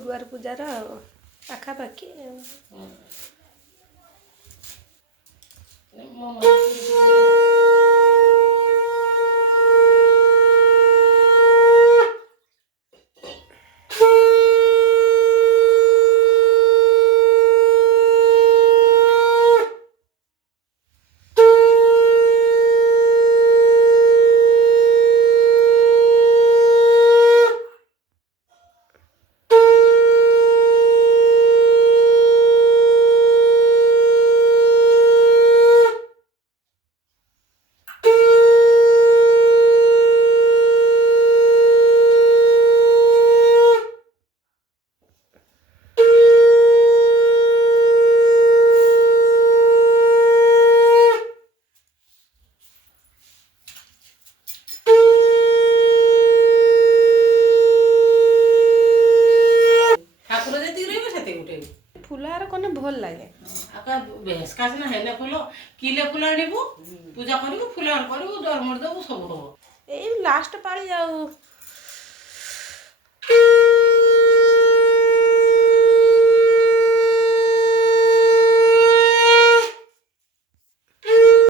गुरुवार पूजार पाखापाखि फूल आर कने भल लगे आका बेस कास ना हेले फूल किले फूल आनिबु पूजा करिबु फूल आर करिबु दर मर देबु सब हो ए लास्ट पाली जाऊ